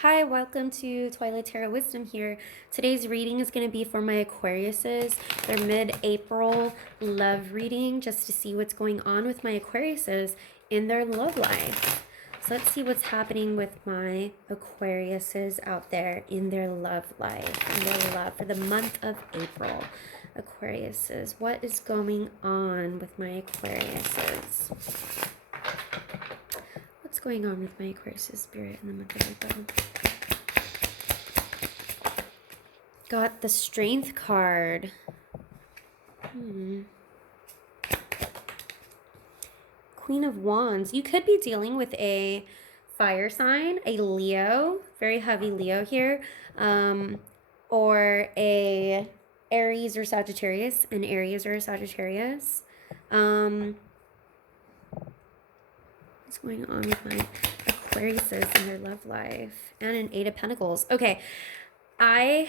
Hi, welcome to TwilightTarotWisdom here. Today's reading is going to be for my Aquariuses. Their mid-April love reading, just to see what's going on with my Aquariuses in their love life. So let's see what's happening with my Aquariuses out there in their love life, in their love for the month of April. Aquariuses, what is going on with my Aquariuses? What's going on with my Aquarius spirit in the month of April? Got the Strength card. Queen of Wands. You could be dealing with a fire sign, a Leo, very heavy Leo here, or a Aries or Sagittarius, an Aries or a Sagittarius. What's going on with my Aquariuses in their love life? And an Eight of Pentacles. Okay, I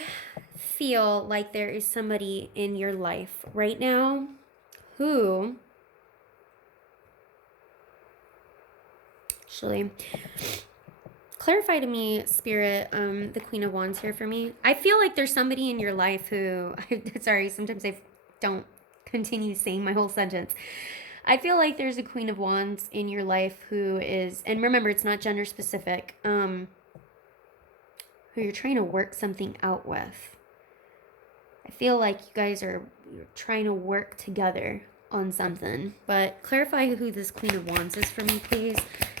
feel like there is somebody in your life right now who actually clarify to me, Spirit, the Queen of Wands here for me. I feel like there's somebody in your life who, sorry, sometimes I don't continue saying my whole sentence. I feel like there's a Queen of Wands in your life who is, and remember, it's not gender specific, who you're trying to work something out with. I feel like you guys you're trying to work together on something, but clarify who this Queen of Wands is for me, please.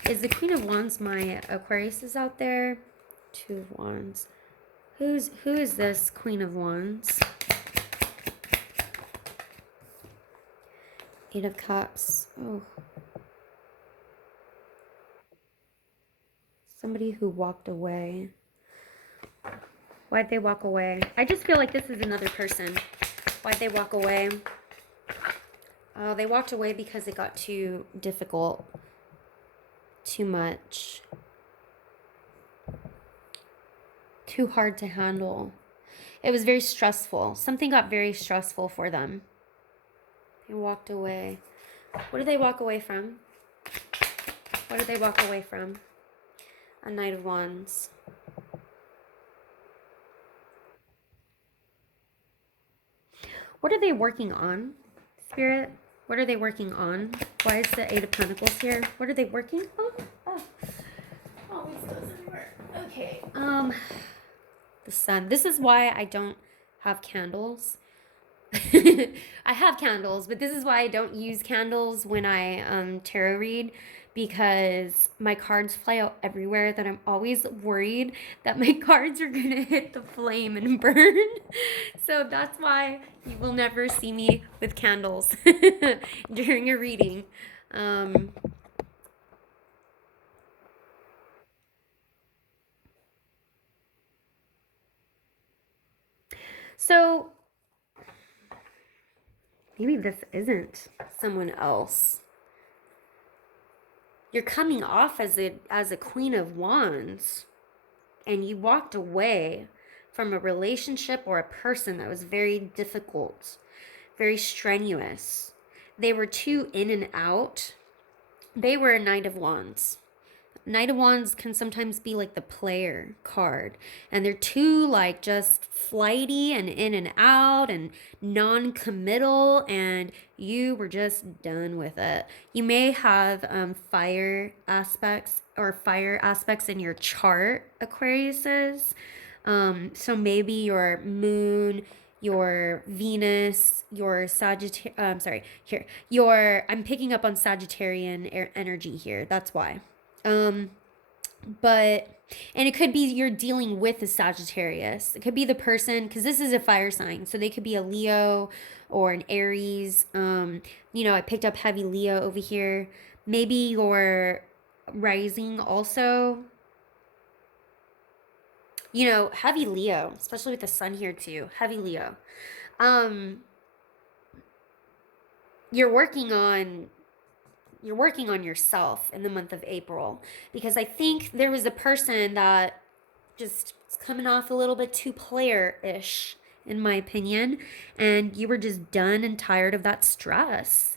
Is the Queen of Wands my Aquarius is out there? Two of Wands. Who is this Queen of Wands? Eight of Cups. Oh. Somebody who walked away. Why'd they walk away? I just feel like this is another person. Why'd they walk away? Oh, they walked away because it got too difficult. Too much. Too hard to handle. It was very stressful. Something got very stressful for them. They walked away. What did they walk away from? What did they walk away from? A Knight of Wands. What are they working on, Spirit? What are they working on? Why is the Eight of Pentacles here? What are they working on? Oh. Always doesn't work. Okay. The Sun. This is why I don't have candles. I have candles, but this is why I don't use candles when I tarot read, because my cards fly out everywhere, that I'm always worried that my cards are gonna hit the flame and burn. So that's why you will never see me with candles during a reading. So maybe this isn't someone else. You're coming off as a Queen of Wands, and you walked away from a relationship or a person that was very difficult, very strenuous. They were too in and out. They were a Knight of Wands. Knight of Wands can sometimes be like the player card, and they're too like just flighty and in and out and non-committal, and you were just done with it. You may have fire aspects in your chart, Aquariuses. So maybe your moon, your Venus, your Sagittarius, I'm picking up on Sagittarian energy here. That's why. But, and it could be you're dealing with a Sagittarius. It could be the person, because this is a fire sign, so they could be a Leo or an Aries. I picked up heavy Leo over here. Maybe your rising also. Heavy Leo, especially with the sun here too. Heavy Leo. You're working on yourself in the month of April, because I think there was a person that just was coming off a little bit too player-ish, in my opinion, and you were just done and tired of that stress.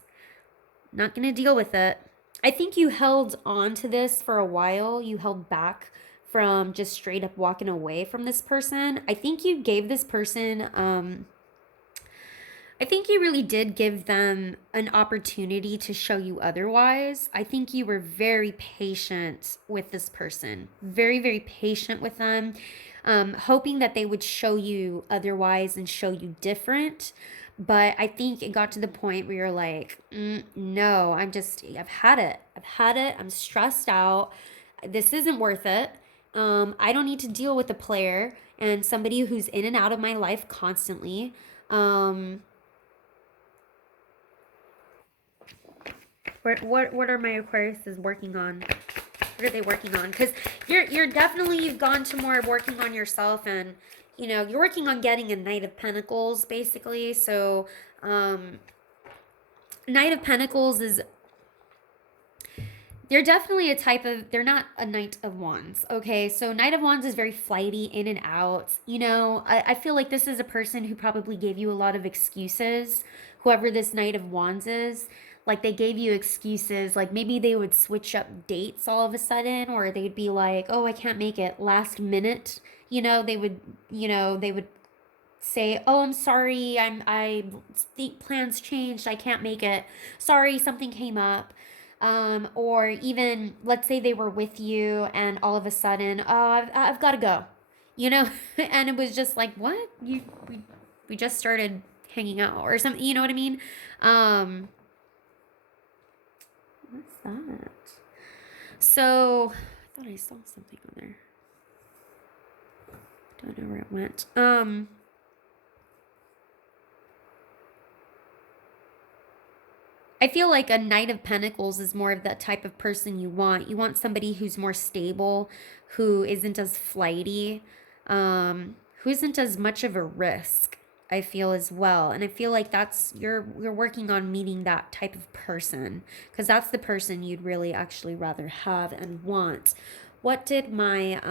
Not gonna deal with it. I think you held on to this for a while. You held back from just straight up walking away from this person. I think you gave this person, I think you really did give them an opportunity to show you otherwise. I think you were very patient with this person, very, very patient with them, hoping that they would show you otherwise and show you different. But I think it got to the point where you're like, no, I've had it. I've had it. I'm stressed out. This isn't worth it. I don't need to deal with a player and somebody who's in and out of my life constantly. What are my Aquariuses working on? What are they working on? Because you're definitely, you've gone to more working on yourself, and you know, you're working on getting a Knight of Pentacles, basically. So, Knight of Pentacles is, they're definitely a type of, they're not a Knight of Wands, okay? So Knight of Wands is very flighty, in and out. You know, I feel like this is a person who probably gave you a lot of excuses, whoever this Knight of Wands is. Like, they gave you excuses, like maybe they would switch up dates all of a sudden, or they'd be like, oh, I can't make it last minute. You know, they would say, oh, I'm sorry, I think plans changed, I can't make it. Sorry, something came up. Or even, let's say they were with you and all of a sudden, oh, I've got to go, you know, and it was just like, what? We just started hanging out or something, you know what I mean? What's that? So, I thought I saw something on there. Don't know where it went. I feel like a Knight of Pentacles is more of that type of person you want. You want somebody who's more stable, who isn't as flighty, who isn't as much of a risk, I feel, as well. And I feel like that's, you're working on meeting that type of person, because that's the person you'd really actually rather have and want. What did my,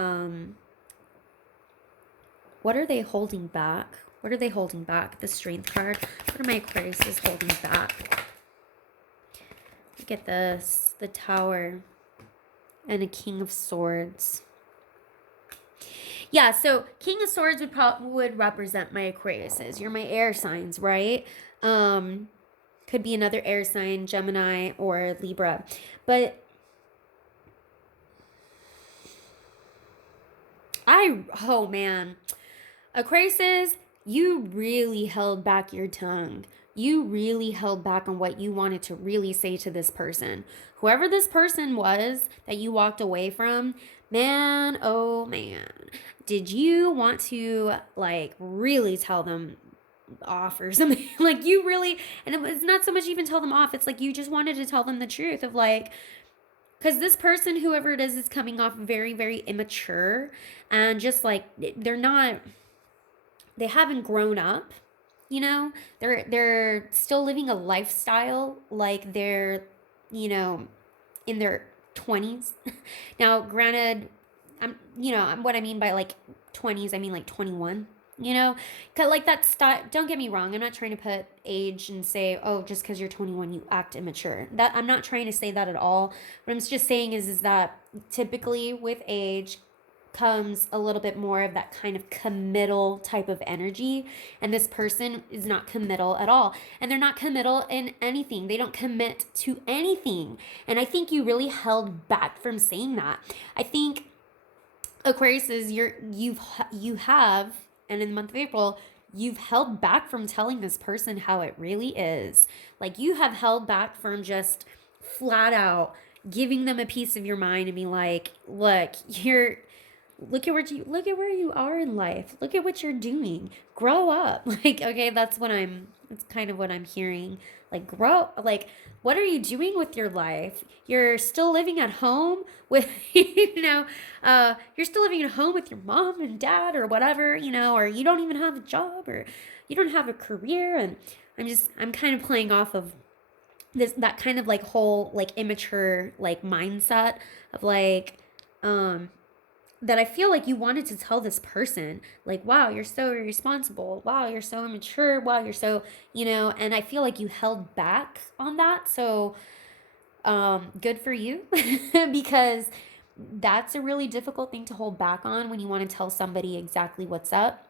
what are they holding back? What are they holding back? The Strength card. What are my Aquariuses holding back? Look at this, the Tower and a King of Swords. Yeah, so King of Swords would represent my Aquariuses. You're my air signs, right? Could be another air sign, Gemini or Libra. But oh man, Aquariuses, you really held back your tongue. You really held back on what you wanted to really say to this person. Whoever this person was that you walked away from, man, oh man, did you want to like really tell them off or something? Like, you really, and it was not so much even tell them off, it's like you just wanted to tell them the truth of like, because this person, whoever it is coming off very, very immature, and just like they haven't grown up, you know. They're still living a lifestyle like they're, you know, in their 20s. Now, granted, what I mean by like 20s, I mean like 21. You know, like that don't get me wrong, I'm not trying to put age and say, oh, just because you're 21 you act immature. That, I'm not trying to say that at all. What I'm just saying is that typically with age comes a little bit more of that kind of committal type of energy, and this person is not committal at all, and they're not committal in anything. They don't commit to anything, and I think you really held back from saying that. I think Aquarius is you have, and in the month of April, you've held back from telling this person how it really is. Like, you have held back from just flat out giving them a piece of your mind and be like, look at where you are in life. Look at what you're doing. Grow up. Like, okay, that's kind of what I'm hearing. Like, like, what are you doing with your life? You're still living at home with, you're still living at home with your mom and dad or whatever, or you don't even have a job, or you don't have a career. And I'm kind of playing off of that kind of like whole, like, immature, like, mindset of like, that I feel like you wanted to tell this person, like, wow, you're so irresponsible. Wow, you're so immature. Wow, you're so, and I feel like you held back on that. So, good for you because that's a really difficult thing to hold back on when you want to tell somebody exactly what's up.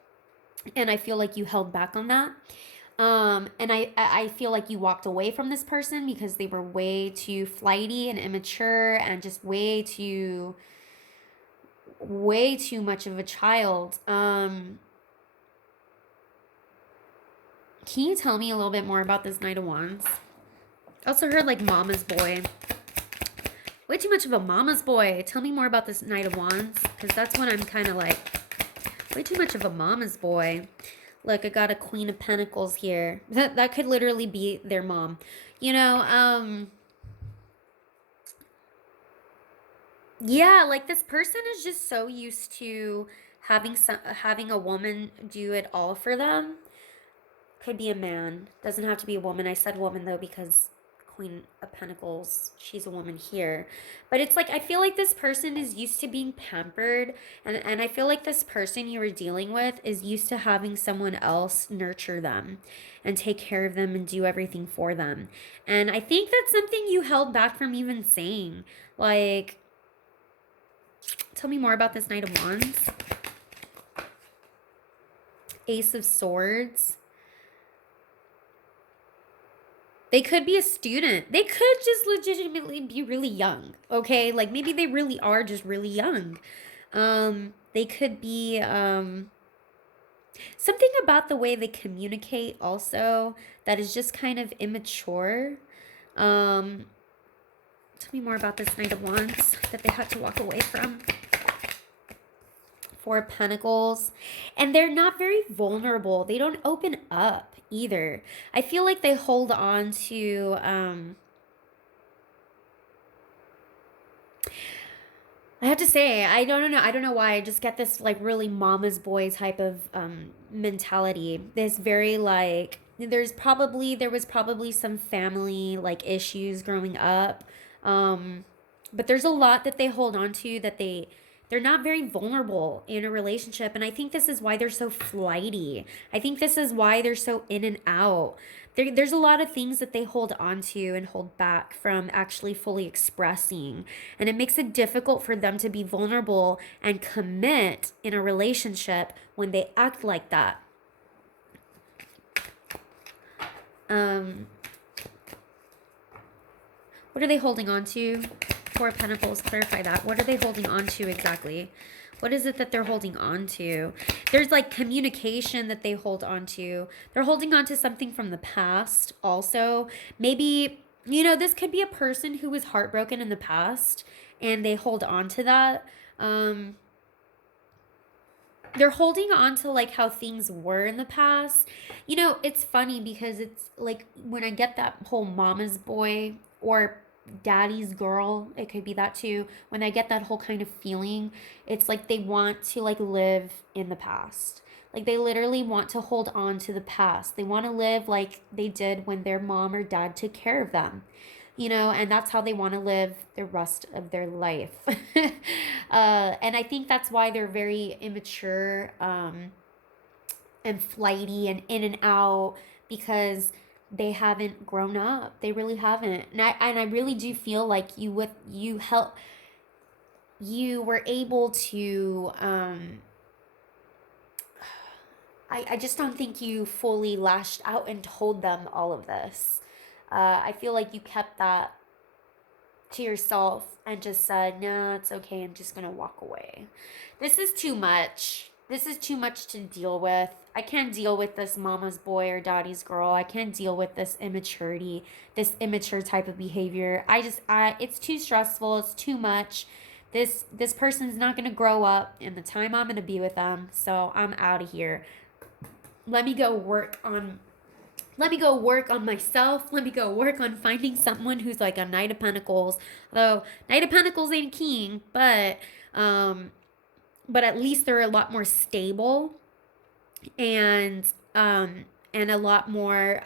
And I feel like you held back on that. And I feel like you walked away from this person because they were way too flighty and immature and just way too much of a child. Can you tell me a little bit more about this Knight of Wands? I also heard like mama's boy. Way too much of a mama's boy. Tell me more about this Knight of Wands, because that's when I'm kind of like, way too much of a mama's boy. Look, I got a Queen of Pentacles here. That could literally be their mom. You know, yeah, like this person is just so used to having a woman do it all for them. Could be a man. Doesn't have to be a woman. I said woman though because Queen of Pentacles, she's a woman here. But it's like, I feel like this person is used to being pampered. And I feel like this person you were dealing with is used to having someone else nurture them and take care of them and do everything for them. And I think that's something you held back from even saying. Like, tell me more about this Knight of Wands. Ace of Swords. They could be a student. They could just legitimately be really young, okay? Like, maybe they really are just really young. They could be, something about the way they communicate also that is just kind of immature. Tell me more about this Knight of Wands that they had to walk away from. Four of Pentacles. And they're not very vulnerable. They don't open up either. I feel like they hold on to I have to say, I don't know why. I just get this like really mama's boy type of mentality. This very like there was probably some family like issues growing up. But there's a lot that they hold on to that they're not very vulnerable in a relationship. And I think this is why they're so flighty. I think this is why they're so in and out. There's a lot of things that they hold on to and hold back from actually fully expressing. And it makes it difficult for them to be vulnerable and commit in a relationship when they act like that. What are they holding on to? Four of Pentacles, clarify that. What are they holding on to exactly? What is it that they're holding on to? There's like communication that they hold on to. They're holding on to something from the past also. Maybe, you know, this could be a person who was heartbroken in the past and they hold on to that. They're holding on to like how things were in the past. You know, it's funny because it's like when I get that whole mama's boy or daddy's girl, it could be that too. When I get that whole kind of feeling, it's like they want to like live in the past. Like they literally want to hold on to the past. They want to live like they did when their mom or dad took care of them. You know, and that's how they want to live the rest of their life. And I think that's why they're very immature and flighty and in and out, because they haven't grown up. They really haven't. And I really do feel like you were able to I just don't think you fully lashed out and told them all of this. I feel like you kept that to yourself and just said, no, it's okay, I'm just gonna walk away. This is too much. This is too much to deal with. I can't deal with this mama's boy or daddy's girl. I can't deal with this immaturity, this immature type of behavior. It's too stressful. It's too much. This person's not going to grow up in the time I'm going to be with them. So I'm out of here. Let me go work on myself. Let me go work on finding someone who's like a Knight of Pentacles. Although Knight of Pentacles ain't a king, but at least they're a lot more stable and a lot more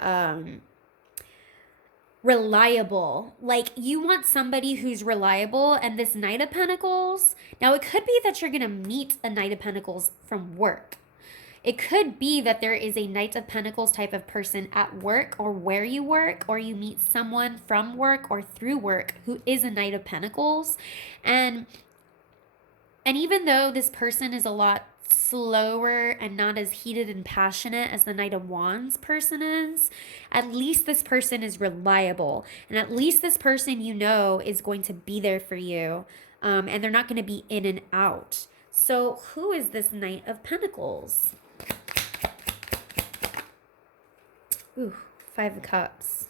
reliable. Like, you want somebody who's reliable, and this Knight of Pentacles, now it could be that you're gonna meet a Knight of Pentacles from work. It could be that there is a Knight of Pentacles type of person at work or where you work, or you meet someone from work or through work who is a Knight of Pentacles. And And even though this person is a lot slower and not as heated and passionate as the Knight of Wands person is, at least this person is reliable. And at least this person, you know, is going to be there for you. And they're not going to be in and out. So who is this Knight of Pentacles? Ooh, Five of Cups.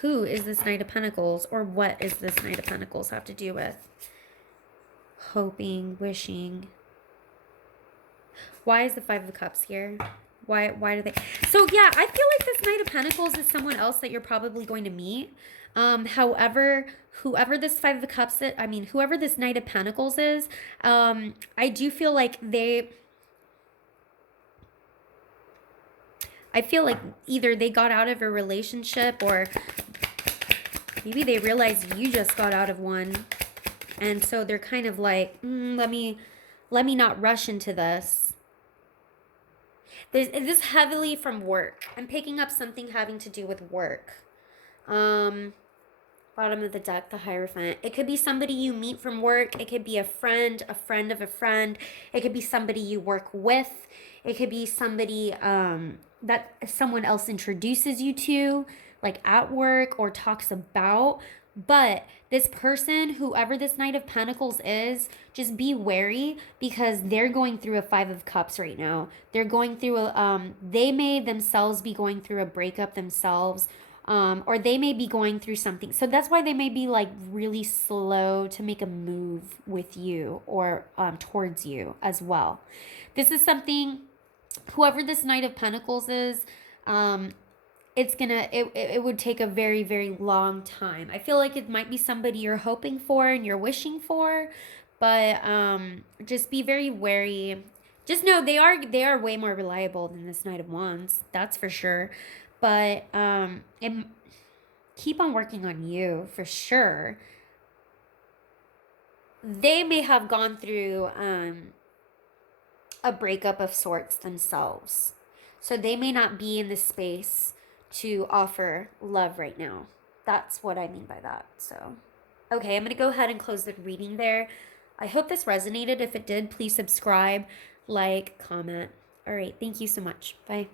Who is this Knight of Pentacles? Or what is this Knight of Pentacles have to do with? Hoping, wishing. Why is the Five of Cups here? Why do they? So yeah, I feel like this Knight of Pentacles is someone else that you're probably going to meet. However, whoever this Five of Cups is, I mean, whoever this Knight of Pentacles is, I do feel like I feel like either they got out of a relationship, or maybe they realized you just got out of one. And so they're kind of like, let me not rush into this. This is heavily from work. I'm picking up something having to do with work. Bottom of the deck, the Hierophant. It could be somebody you meet from work. It could be a friend of a friend. It could be somebody you work with. It could be somebody that someone else introduces you to, like at work, or talks about. But this person, whoever this Knight of Pentacles is, just be wary, because they're going through a Five of Cups right now. They're going through they may themselves be going through a breakup themselves, or they may be going through something. So that's why they may be like really slow to make a move with you, or towards you as well. This is something, whoever this Knight of Pentacles is, it would take a very, very long time. I feel like it might be somebody you're hoping for and you're wishing for, but just be very wary. Just know they are way more reliable than this Knight of Wands, that's for sure. But keep on working on you for sure. They may have gone through a breakup of sorts themselves, so they may not be in the space to offer love right now. That's what I mean by that. So, okay, I'm going to go ahead and close the reading there. I hope this resonated. If it did, please subscribe, like, comment. All right, thank you so much. Bye.